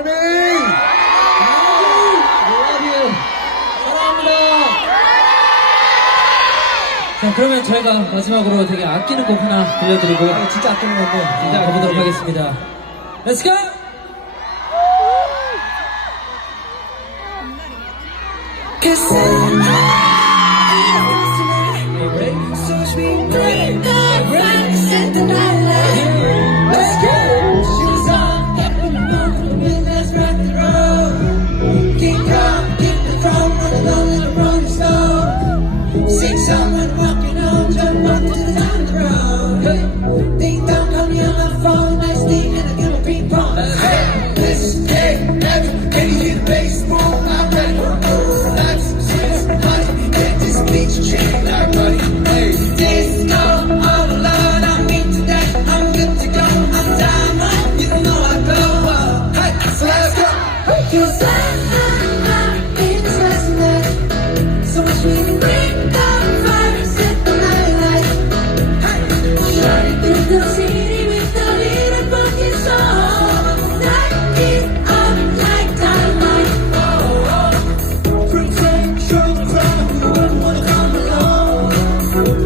자, 그러면 저희가 마지막으로 되게 아끼는 곡 하나 들려드리고 진짜 아끼는 건데 이제 가보도록 하겠습니다. Let's go! Someone walking on, jump up to the down the road. Hey, ding dong, call me on my phone, nice thing, and I give a ping pong. Hey, listen, hey, Evan, can you hear the bass? Boom, I'm ready for a move. That's serious money, get this beach chain, like buddy. Hey, disco, all alone, I'm me today, I'm good to go, I'm diamond, you know I go. Hey, so let's go. Cause I'm in this last night, so much we can bring. The city with the little fucking song, light it up like dynamite. Pretend show the crowd who wouldn't wanna come along.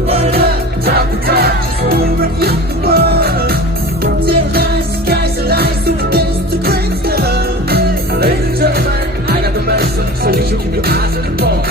But up, top to top, just over the world. Tell lies, the sky's a lie, so we dance to great stuff. Ladies and gentlemen, I got the medicine, so you should keep your eyes on the ball.